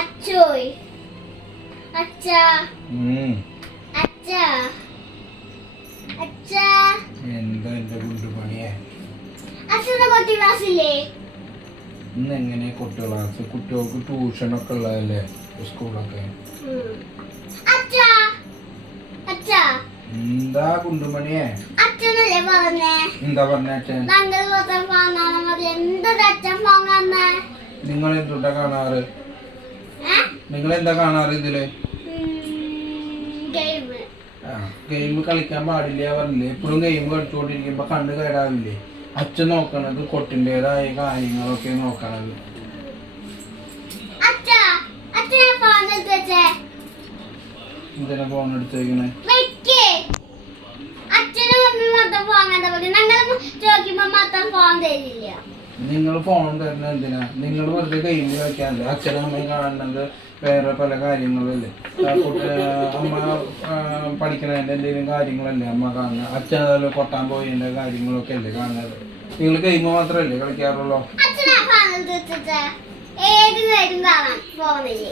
അച്ചോയ്. അച്ഛ. അച്ഛ അച്ഛ എന്താ എന്റെ കുണ്ടുപണിയെ അച്ഛന്റെ കൊത്തി ക്ലാസ്സില്ലേ? ഇന്ന് എങ്ങനെ കുട്ടി ക്ലാസ്? കുട്ടികൾക്ക് ട്യൂഷനൊക്കെ ഉള്ളതല്ലേ സ്കൂളൊക്കെ അച്ഛ അച്ഛ എന്താ കുണ്ടുമണിയെ അച്ഛനല്ലേ പറഞ്ഞേ? എന്താ പറഞ്ഞ അച്ഛൻ? ഞങ്ങൾ മൊത്തം വാങ്ങാൻ മതി. എന്തൊരു അച്ഛൻ വാങ്ങാന്ന് നിങ്ങൾ എന്തുണ്ടാ കാണാറ്? നിങ്ങൾ എന്താ കാണാറ് ഇതിൽ? ഗെയിം കളിക്കാൻ പാടില്ല പറഞ്ഞില്ലേ. എപ്പോഴും ഗെയിം കളിച്ചുകൊണ്ടിരിക്കുമ്പോ കണ്ണ് കേടാവില്ലേ? അച്ഛൻ നോക്കണത് കൊട്ടിന്റെതായ കാര്യങ്ങളൊക്കെ നോക്കണത്. എന്തിനാ ഫോൺ എടുത്തേക്കണേ അച്ഛനും ഫോൺ ഞങ്ങൾ ചോദിക്കുമ്പോ മാത്രം ഫോൺ തരില്ല. നിങ്ങൾ ഫോൺ തരുന്ന എന്തിനാ? നിങ്ങൾ വെറുതെ കയ്യിൽ വെക്കാണ്ട് അച്ഛനും അമ്മയും കാണുന്നത് വേറെ പല കാര്യങ്ങളല്ലേ അമ്മ പഠിക്കണതിന്റെ എന്തെങ്കിലും കാര്യങ്ങളല്ലേ അമ്മ കാണുന്നത് അച്ഛൻ അതല്ല കൊട്ടാൻ പോയതിന്റെ കാര്യങ്ങളൊക്കെ അല്ലേ കാണുന്നത്? നിങ്ങൾ ഗെയിം മാത്രമല്ലേ കളിക്കാറുള്ളൂ? ഏത് കാര്യം കാണാം? ഫോണിൽ